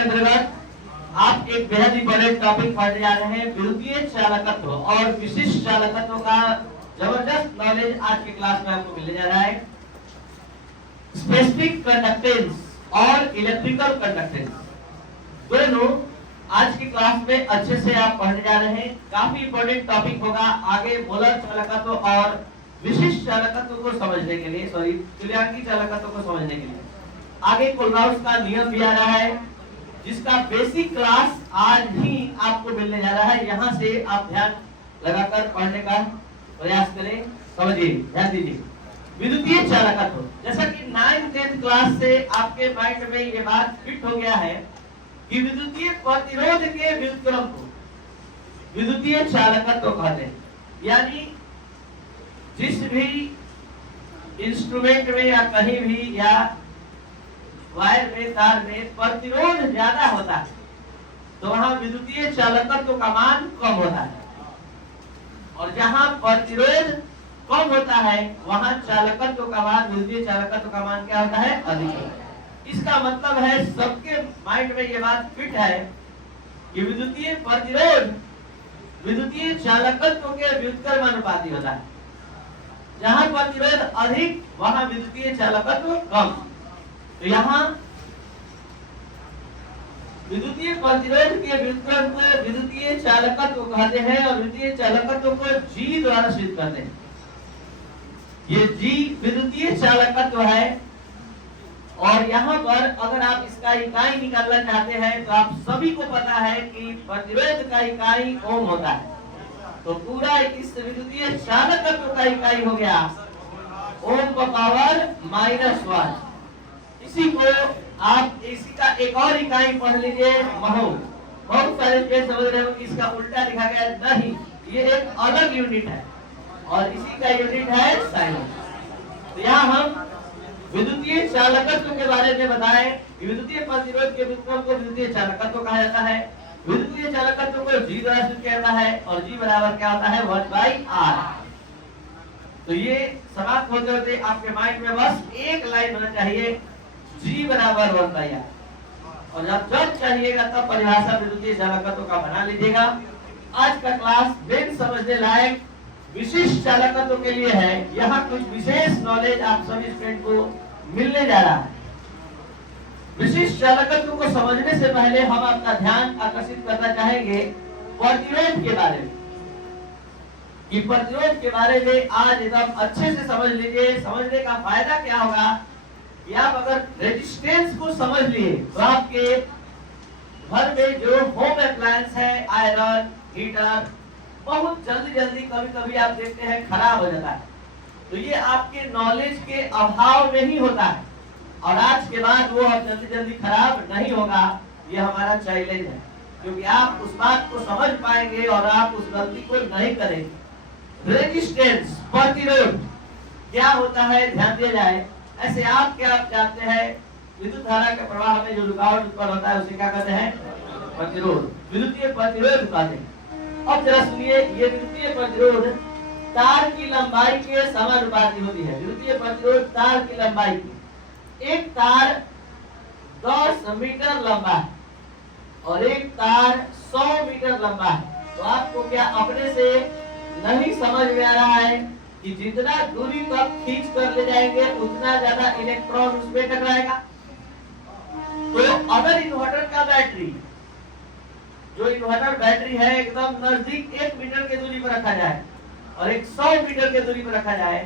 आप एक बेहद ही बड़े टॉपिक पढ़ने जा रहे हैं, विद्युतीय चालकत्व और विशिष्ट चालकत्व का जबरदस्त नॉलेज आज की क्लास में आपको मिलने जा रहा है। स्पेसिफिक कंडक्टेंस और इलेक्ट्रिकल कंडक्टेंस दोनों आज की क्लास में अच्छे से आप पढ़ने जा रहे हैं। काफी इंपॉर्टेंट टॉपिक होगा आगे मोलर चालकत्व और विशिष्ट चालकत्व को समझने के लिए, तुल्यांकी चालकत्व को समझने के लिए। आगे कोलराउस का नियम भी आ रहा है जिसका बेसिक क्लास आज ही आपको मिलने जा रहा है। यहाँ से आप ध्यान लगाकर पढ़ने का प्रयास करें, समझिए, ध्यान दीजिए। विद्युतीय चालकत्व, जैसा कि 9th 10th क्लास से आपके माइंड में ये बात फिट हो गया है कि विद्युतीय प्रतिरोध के व्युत्क्रम को विद्युतीय चालकत्व कहते हैं। यानी जिस भी इंस्ट्रूमेंट में या कहीं भी या वायर में, तार में प्रतिरोध ज्यादा होता है तो वहां विद्युतीय चालकत्व का मान कम होता है, और जहां प्रतिरोध कम होता है वहां चालकत्व का मान, विद्युतीय चालकत्व का मान क्या होता है? अधिक होता है। इसका मतलब है सबके माइंड में ये बात फिट है कि विद्युतीय प्रतिरोध विद्युतीय चालकत्व के व्युत्क्रमानुपाती होता है। जहां प्रतिरोध अधिक वहां विद्युतीय चालकत्व कम। तो यहाँ विद्युतीय प्रतिरोध के व्युत्क्रम को विद्युतीय चालकत्व कहते हैं और विद्युतीय चालकत्व को G द्वारा सिद्ध करते हैं। ये G विद्युतीय चालकत्व है, और यहाँ पर अगर आप इसका इकाई निकालना चाहते हैं तो आप सभी को पता है कि प्रतिरोध का इकाई ओम होता है। तो पूरा इस विद्युतीय चालकत्व का इकाई हो गया ओम का पावर -1। इसी को आप इसी का एक और इकाई पढ़ लीजिए, महो। बहुत सारे स्टूडेंट समझ रहे हो कि इसका उल्टा लिखा गया, नहीं, ये एक अलग यूनिट है और इसी का यूनिट है साइलेंस। तो यहाँ हम विद्युतीय चालकत्व के बारे में बताएं। विद्युतीय प्रतिरोध के व्युत्क्रम को विद्युतीय चालकत्व कहा जाता है। विद्युतीय चालकत्व को G द्वारा सिद्ध किया जाता है और G बराबर क्या होता है? 1/R। तो ये समाप्त होते होते आपके माइंड में बस एक लाइन होना चाहिए, G बराबर 1/R। और जब चाहिएगा तब परिभाषा विद्युतीय चालकत्व का बना लीजिएगा। आज का क्लास बेन समझने लायक विशिष्ट चालकत्व के लिए है। यहाँ कुछ विशेष नॉलेज आप सभी स्टूडेंट को मिलने जा रहा है। विशिष्ट चालकत्व को समझने से पहले हम आपका ध्यान आकर्षित करना चाहेंगे प्रतिरोध के बारे में। कि प्रतिरोध के बारे में आज एकदम अच्छे से समझ लीजिए। समझने का फायदा क्या होगा कि आप अगर रेजिस्टेंस को समझ लिए तो आपके घर में जो होम अप्लायंस है, आयरन, हीटर, बहुत जल्दी कभी आप देखते हैं खराब हो जाता है। तो ये आपके नॉलेज के अभाव में ही होता है, और आज के बाद वो अब जल्दी खराब नहीं होगा। ये हमारा चैलेंज है, क्योंकि आप उस बात को समझ पाएंगे और आप उस गलती को नहीं करेंगे। रेजिस्टेंस, प्रतिरोध क्या होता है, ध्यान दिया जाए। ऐसे आप क्या जानते हैं, विद्युत धारा के प्रवाह में जो रुकावट उत्पन्न होता है उसे क्या कहते हैं? प्रतिरोध। विद्युतीय प्रतिरोध कहते हैं। अब जरा सुनिए, ये विद्युतीय प्रतिरोध तार की लंबाई के समानुपाती होती है। विद्युतीय प्रतिरोध तार की लंबाई की। एक तार 10 मीटर लंबा है और एक तार 100 मीटर लंबा है। तो आपको क्या अपने से नहीं समझ में आ रहा है कि जितना दूरी तक खींच कर ले जाएंगे उतना ज्यादा इलेक्ट्रॉन उसमें टकराएगा? तो अगर इन्वर्टर का बैटरी, जो इन्वर्टर बैटरी है, एकदम नजदीक 1 मीटर के दूरी पर रखा जाए और एक 100 मीटर के दूरी पर रखा जाए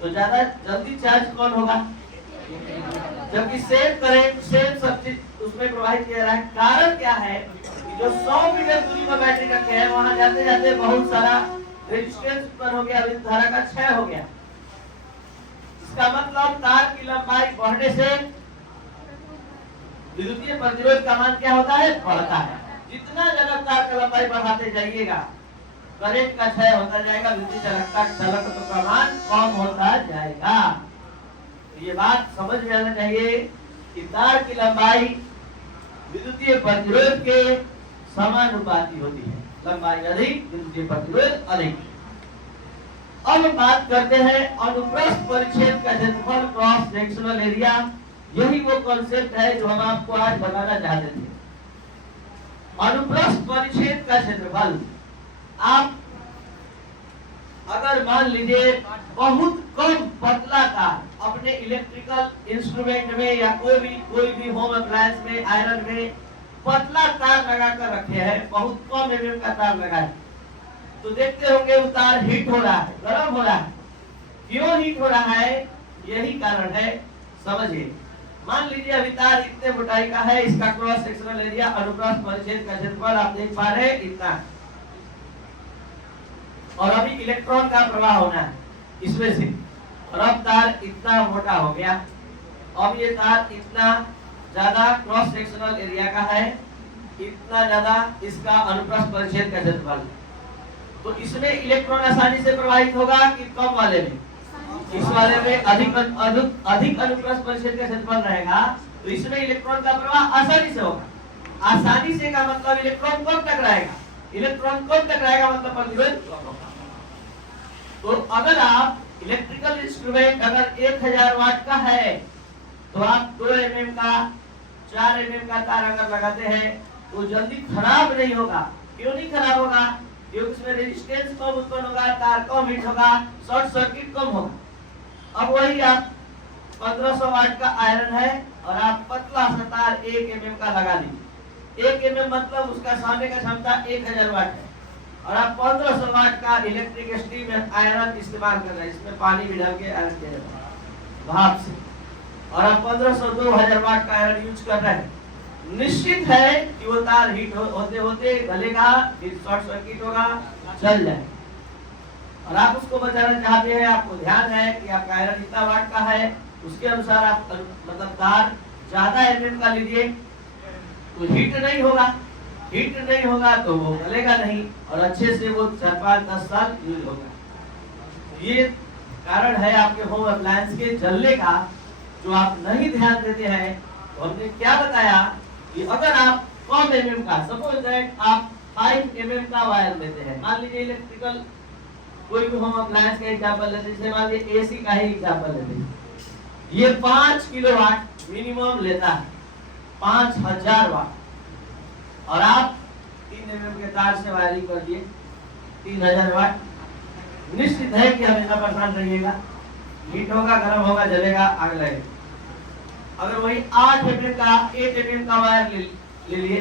तो ज्यादा जल्दी चार्ज कौन होगा? जबकि सेम करंट, सेम सब चीज उसमें प्रवाहित किया जा रहा है। कारण क्या है कि जो 100 मीटर दूरी पर बैटरी रखे हैं वहां जाते जाते बहुत सारा रेजिस्टेंस उत्पन्न हो गया, विद्युत धारा का क्षय हो गया। इसका मतलब तार की लंबाई बढ़ने से विद्युतीय प्रतिरोध का मान क्या होता है? बढ़ता है। जितना ज्यादा तार का लंबाई बढ़ाते जाइएगा करंट का क्षय होता जाएगा, विद्युतीय चालकत्व का मान कम होता जाएगा। तो ये बात समझ में आना चाहिए कि तार की लंबाई विद्युतीय प्रतिरोध के समानुपाती होती है। लंबाई अधिक, विद्युतीय प्रतिरोध अधिक। अब बात करते हैं अनुप्रस्थ परिच्छेद का क्षेत्रफल, क्रॉस सेक्शनल एरिया। यही वो कॉन्सेप्ट है जो हम आपको आज बताना चाहते थे। अनुप्रस्थ परिच्छेद का क्षेत्रफल। आप अगर मान लीजिए बहुत कम पतला तार अपने इलेक्ट्रिकल इंस्ट्रूमेंट में या कोई भी होम अप्लायंस में, आयरन में पतला तार लगा कर रखे हैं, बहुत कम एमएम का तार लगा है, तो देखते होंगे वो तार हीट हो रहा है, गर्म हो रहा है। क्यों हीट हो रहा है? यही कारण है, समझिए। मान लीजिए अभी तार इतने मोटाई का है, इसका क्रॉस सेक्शनल एरिया अनुप्रस्थ परिच्छेद का क्षेत्रफल आप देख पा रहे हैं इतना, और अभी इलेक्ट्रॉन का प्रवाह होना है इसमें से, और अब तार इतना मोटा हो गया। अब ये तार इतना ज्यादा क्रॉस सेक्शनल एरिया का है, इतना ज्यादा इसका अनुप्रस्थ परिच्छेद का क्षेत्रफल, तो इसमें इलेक्ट्रॉन आसानी से प्रवाहित होगा कि कम वाले में? इस वाले में अधिक अनुप्रस्थ परिच्छेद का क्षेत्रफल रहेगा, तो इसमें इलेक्ट्रॉन का प्रवाह आसानी से होगा। आसानी से का मतलब इलेक्ट्रॉन कब टकराएगा? इलेक्ट्रॉन कब टकराएगा मतलब प्रतिरोध। तो अगर आप इलेक्ट्रिकल इंस्ट्रूमेंट अगर 1000 वाट का है, तो आप 2 mm का 4 mm का तार अगर लगाते हैं तो जल्दी खराब नहीं होगा। क्यों नहीं खराब होगा? क्योंकि उसमें रेजिस्टेंस कम उत्पन्न होगा, तार कम हीट होगा, शॉर्ट सर्किट कम होगा। अब वही आप 1500 वाट का आयरन है और आप पतला सा तार 1 mm का लगा दीजिए। 1 mm मतलब उसका सहने का क्षमता 1000 वाट है, और आप 1500 वाट का इलेक्ट्रिक स्टीम आयरन इस्तेमाल कर रहे हैं, इसमें पानी भी डाल के आयरन किया जाता है भाप से, और आप 1500-2000 वाट का आयरन यूज कर रहे हैं, निश्चित है कि वो तार हीट होते होते गलेगा, फिर शॉर्ट सर्किट होगा, जल जाए। और आप उसको बचाना चाहते हैं, आपको ध्यान है कि आपका आयरन इतना वाट का है, उसके अनुसार आप मतलब तार ज्यादा एमएम का लीजिए, तो हीट नहीं होगा। हीट नहीं होगा तो वो गलेगा नहीं, और अच्छे से वो 4-5-10 साल यूज होगा। ये कारण है आपके होम अप्लायंस के जलने का, जो आप नहीं ध्यान देते हैं। तो हमने क्या बताया कि अगर आप कम एमएम का, सपोज दैट आप 5 mm का वायर लेते हैं, मान लीजिए इलेक्ट्रिकल कोई भी होम अप्लायंस का एग्जांपल लेते हैं, जैसे मान लीजिए एसी का ही एग्जांपल लेते हैं, ये 5 किलोवाट मिनिमम लेता है, 5000 वाट, और आप 3 mm के तार से वायरिंग कर दिए 3000 वाट, निश्चित है कि हमेशा परेशान रहिएगा, हीट होगा, गर्म होगा, जलेगा, आग लगेगा। अगर वही 8 mm का 8 mm का वायर ले लिए,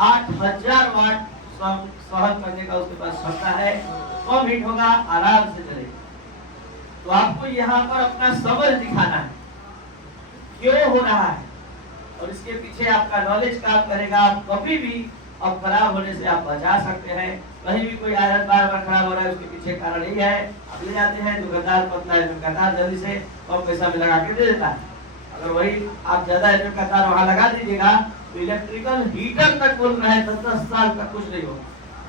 8000 वाट सहन करने का उसके पास क्षमता है, कम हीट होगा, आराम से चलेगा। तो आपको यहाँ पर अपना समझ दिखाना है क्यों हो रहा है, और इसके पीछे आपका नॉलेज काम करेगा। आप कभी भी अब खराब होने से आप बचा सकते हैं। कहीं भी कोई आयरन बार खराब हो रहा है, उसके पीछे कारण यही है, आप ले जाते हैं दुकानदार पतला एमएम का तार जल्दी से कम पैसा में लगा के दे देता है। अगर वही आप ज्यादा एमएम का तार वहां लगा दीजिएगा तो इलेक्ट्रिकल हीटर तक बोल रहा है 10-10 साल तक कुछ नहीं होगा।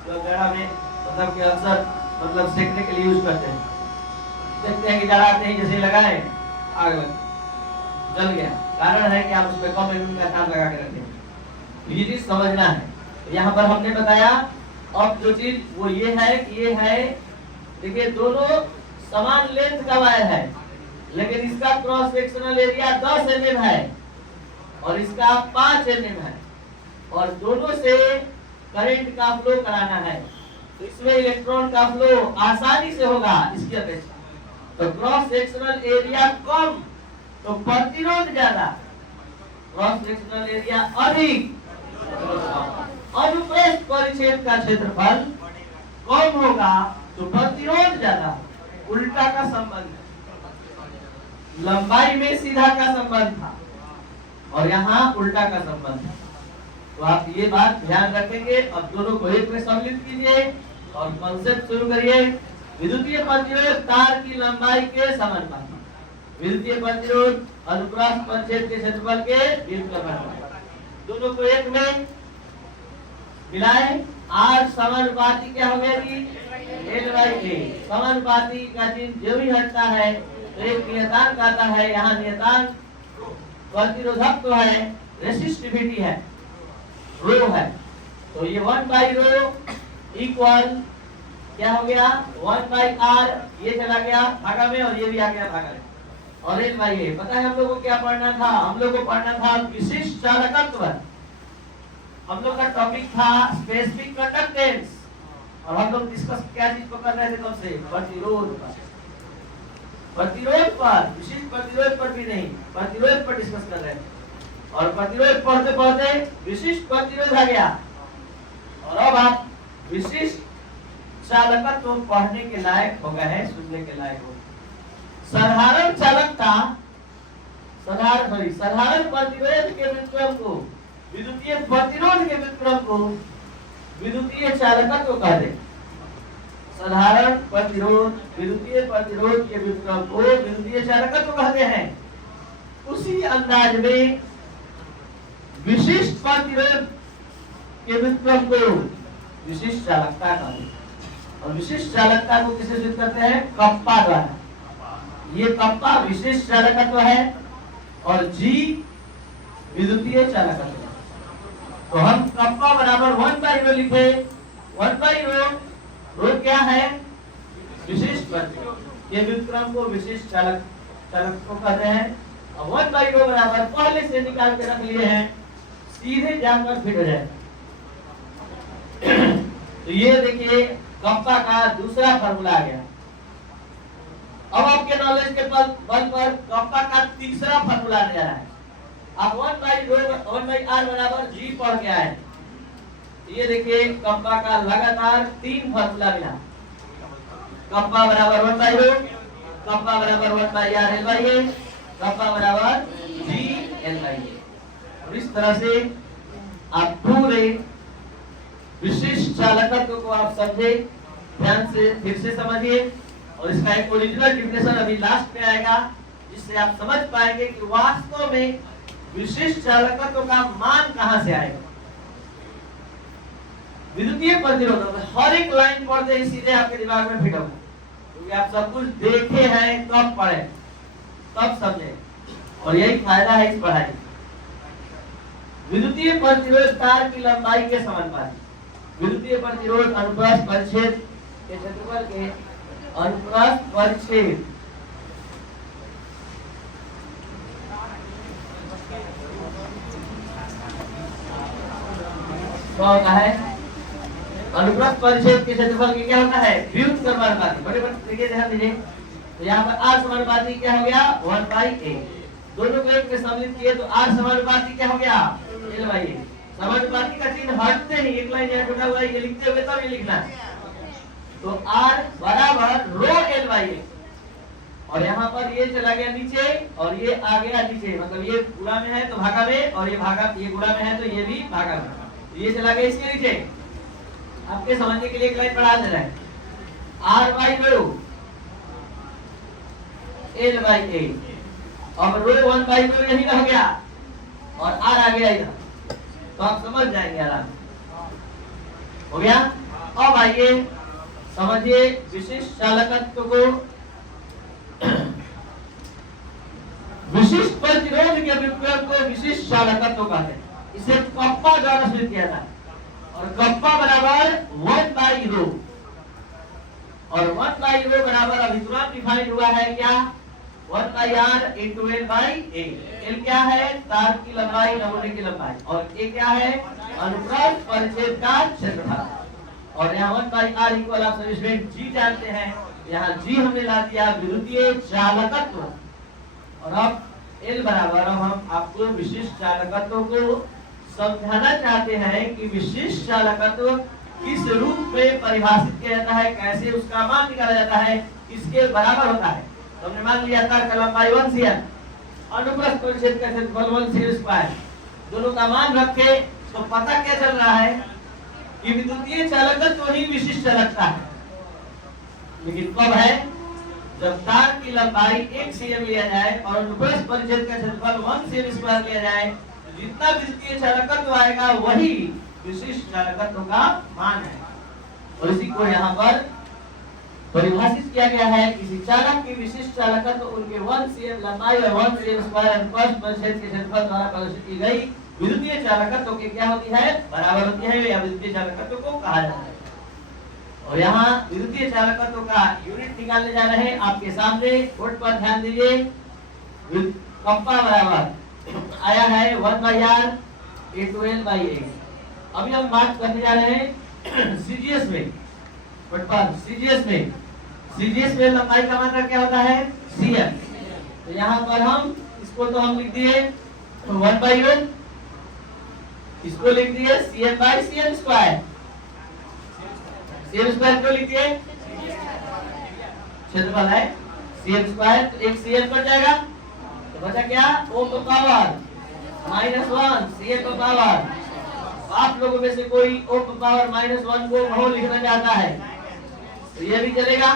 तो जाड़ा में मतलब कि अक्सर मतलब सेकने के लिए यूज करते हैं, देखते हैं कि जाड़ा आते ही जैसे लगाए आग जल गया, कारण है कि आप उस पर कम एमएम का तार लगा के रखें। ये चीज समझना है। यहाँ पर हमने बताया, अब जो चीज वो ये है कि ये है, देखिए दोनों समान लेंथ का वायर है, लेकिन इसका क्रॉस सेक्शनल एरिया 10 mm है और इसका 5 mm है, और दोनों से करंट का फ्लो कराना है, तो इसमें इलेक्ट्रॉन का फ्लो आसानी से होगा इसकी अपेक्षा। तो क्रॉस सेक्शनल एरिया कम तो प्रतिरोध ज्यादा, क्रॉस सेक्शनल एरिया अधिक अनुप्रस्थ परिच्छेद का क्षेत्रफल कम होगा तो प्रतिरोध ज्यादा। उल्टा का संबंध, लंबाई में सीधा का संबंध था और यहाँ उल्टा का संबंध है। तो आप ये बात ध्यान रखेंगे। अब दोनों को एक में सम्मिलित कीजिए और कॉन्सेप्ट शुरू करिए। विद्युतीय प्रतिरोध तार की लंबाई के समानुपाती, विद्युतीय प्रतिरोध अनुप्रस्थ परिच्छेद के क्षेत्रफल के व्युत्क्रमानुपाती। दोनों को एक में मिलाए, R समानुपाती क्या हो गया जी? L/A। समानुपाती का चिन्ह जो भी हटता है तो एक नियतांक आता है, यहाँ नियतांक प्रतिरोधक है, रेसिस्टिविटी है, रो है, तो ये 1/ρ इक्वल क्या हो गया? 1/r, ये चला गया भागा में और ये भी आ गया भागा में, और L/A। पता है हम लोग को क्या पढ़ना था? हम लोग को पढ़ना था विशिष्ट चालकत्व। हम लोग का टॉपिक था स्पेसिफिक कंडक्टेंस और हम लोग डिस्कस क्या चीज पर कर रहे थे, कौन से प्रतिरोध पर, प्रतिरोध पर, विशिष्ट प्रतिरोध पर भी नहीं, प्रतिरोध पर डिस्कस कर रहे थे। और प्रतिरोध पढ़ते पढ़ते विशिष्ट प्रतिरोध आ गया और अब आप विशिष्ट चालकत्व पढ़ने के लायक हो गए हैं, सुनने के लायक हो। साधारण चालकता, साधारण प्रतिरोध के व्युत्क्रम को, विद्युतीय प्रतिरोध के व्युत्क्रम को विद्युतीय चालकत्व कहते हैं। साधारण प्रतिरोध, विद्युतीय प्रतिरोध के व्युत्क्रम को विद्युतीय चालकत्व कहते हैं। उसी अंदाज में विशिष्ट प्रतिरोध के व्युत्क्रम को विशिष्ट चालकता कहते हैं। और विशिष्ट चालकता को किसे सिद्ध करते हैं? कप्पा द्वारा। ये कप्पा विशिष्ट चालकत्व है और जी विद्युतीय चालकत्व। तो हम कप्पा बराबर 1/ρ लिखे। 1/ρ क्या है? विशिष्ट प्रतिरोध। ये व्युत्क्रम को विशिष्ट चालकत्व कहते हैं। और 1/ρ बराबर पहले से निकाल के रख लिए हैं, सीधे जाकर फिट हो जाए। तो ये देखिए कप्पा का दूसरा फार्मूला आ गया। अब आपके नॉलेज के बल पर कप्पा का तीसरा फार्मूला आ रहा है। आप 1/r बराबर g पढ़ के आए। ये देखिए कप्पा का लगातार 3 फार्मूला मिला। कप्पा बराबर 1/ρ, कप्पा बराबर 1/r L/A, कप्पा बराबर g L/A। और इस तरह से आप पूरे विशिष्ट चालकत्व को आप समझे, ध्यान से फिर से समझिए। और इसका एक ओरिजिनल डेफिनेशन अभी लास्ट में आएगा, जिससे आप समझ पाएंगे कि वास्तव में विशिष्ट चालकत्व का मान कहां से आएगा। विद्युतीय प्रतिरोध हर एक लाइन पढ़ते ही सीधे आपके दिमाग में फिट होगा, क्योंकि आप सब कुछ देखे हैं, तब पढ़े, तब समझे। और यही फायदा है इस पढ़ाई। विद्युतीय प्रतिरोध तार की लंबाई के समानुपाती। विद्युतीय प्रतिरोध अनुप्रस्थ परिच्छेद के क्षेत्रफल के अनुप्रस्थ परिच्छेद क्या होता है? अनुप्रस्थ परिच्छेद के क्षेत्रफल की क्या होता है? व्युत्क्रमानुपाती। बड़े देखिए, ध्यान दीजिए। तो यहाँ पर r समानुपाती क्या हो गया? 1/a। दोनों को एक में सम्मिलित किए तो r समानुपाती क्या हो गया? L/a। समानुपाती का चिन्ह हटते ही एक लाइन यहाँ छोटा हुआ है, ये लिखते हुए तब ये लिखना है। तो r बराबर ρ L/a। और यहाँ पर ये चला गया नीचे और ये आ गया नीचे, मतलब ये गुणा में है तो भागा में, और ये भागा, ये गुणा में है तो ये भी भागा में। तो ये चला गया इसके नीचे। आपके समझने के लिए एक लाइन पढ़ा दे रहा है। r/ρ L/a। अब ρ 1/ρ यही रह गया और r आ गया इधर, तो आप समझ जाएंगे आराम। हो गया। अब आइए समझिए विशिष्ट चालकत्व को। विशिष्ट प्रतिरोध के व्युत्क्रम को विशिष्ट चालकत्व कहते हैं। इसे कप्पा द्वारा सिद्ध किया था। और कप्पा बराबर 1/ρ। और 1/ρ बराबर अभी तुरंत डिफाइन हुआ है क्या? 1/r into L/a। L क्या है? तार की लंबाई, नमूने की लंबाई। और A क्या है? अनुप्रस्थ परिच्छेद का क्षेत्रफल। और यहाँ 1/r इक्वल आप सभी स्टूडेंट G जानते हैं। यहाँ G हमने ला दिया विद्युतीय चालकत्व। और अब L बराबर, अब हम आपको विशिष्ट चालकत्व को समझाना चाहते हैं कि विशिष्ट चालकत्व किस रूप में परिभाषित किया जाता है, कैसे उसका मान निकाला जाता है, किसके बराबर होता है। तो हमने मान लिया तार का लंबाई 1 cm, अनुप्रस्थ परिच्छेद का क्षेत्रफल 1 cm²। दोनों का मान रखे तो पता क्या चल रहा है कि विद्युतीय चालकत्व ही विशिष्ट चालकता है। लेकिन कब है? जब तार की लंबाई 1 cm लिया जाए और अनुप्रस्थ परिच्छेद का क्षेत्रफल 1 cm² लिया जाए, तो जितना विद्युतीय चालकत्व आएगा वही विशिष्ट चालकत्व का मान है। और इसी को यहाँ पर परिभाषित किया गया है। किसी चालक की विशिष्ट चालकत्व उनके 1 cm लंबाई और 1 cm² अनुप्रस्थ परिच्छेद के क्षेत्रफल द्वारा प्रदर्शित की गई विद्युतीय चालकत्व की क्या होती है? बराबर होती है, या विद्युतीय चालकत्व को कहा जाता है। और यहाँ विद्युतीय चालकत्व का यूनिट निकालने जा रहे हैं आपके सामने। बोर्ड पर ध्यान दीजिए। कप्पा बराबर आया है 1/r into L/a। अभी हम बात करने जा रहे हैं सीजीएस में, सीजीएस में लंबाई का मात्रक क्या होता है? सीएम। तो यहाँ पर हम इसको तो हम लिख दिए 1/n, इसको लिख दिए CM by CM square. CM square क्यों लिख दिए? क्षेत्रफल है CM स्क्वायर, तो एक CM कट जाएगा तो बचा क्या? O का पावर -1 CM का पावर। आप लोगों में से कोई O का पावर -1 को बहु लिखना चाहता है तो ये भी चलेगा।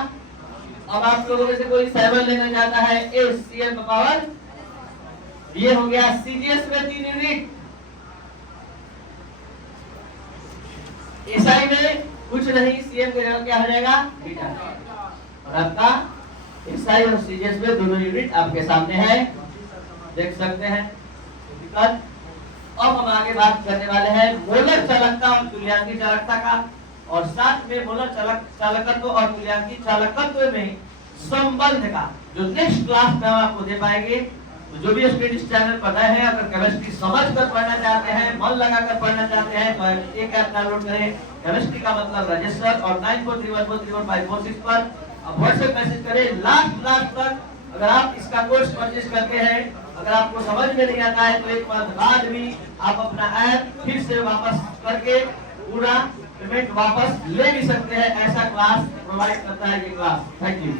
अब आप लोगों में से कोई 7 लेना चाहता है A CM का पावर, ये हो गया सीजीएस में 3 यूनिट। एसआई में कुछ नहीं, सीएम के जगह क्या हो जाएगा? बीटा। और आपका एसआई और सीजीएस में दोनों यूनिट आपके सामने है, देख सकते हैं। दिक्कत। अब हम आगे बात करने वाले हैं मोलर चालकता और तुल्यांकी चालकता का, और साथ में मोलर चालकत्व और तुल्यांकी चालकत्व में संबंध का, जो नेक्स्ट क्लास में हम आपको दे पाएंगे। तो जो भी स्टूडेंट इस चैनल पर नए हैं, अगर केमिस्ट्री समझ कर पढ़ना चाहते हैं, मन लगा कर पढ़ना चाहते हैं, तो एक ऐप डाउनलोड करें, केमिस्ट्री का मतलब रजिस्टर, और 9431431546 पर आप व्हाट्सएप मैसेज करें। लास्ट तक अगर आप इसका कोर्स परचेज करते हैं, अगर आपको समझ में नहीं आता है तो एक बार बाद भी आप अपना ऐप फिर से वापस करके पूरा पेमेंट वापस ले भी सकते हैं। ऐसा क्लास प्रोवाइड करता है ये क्लास। Thank you.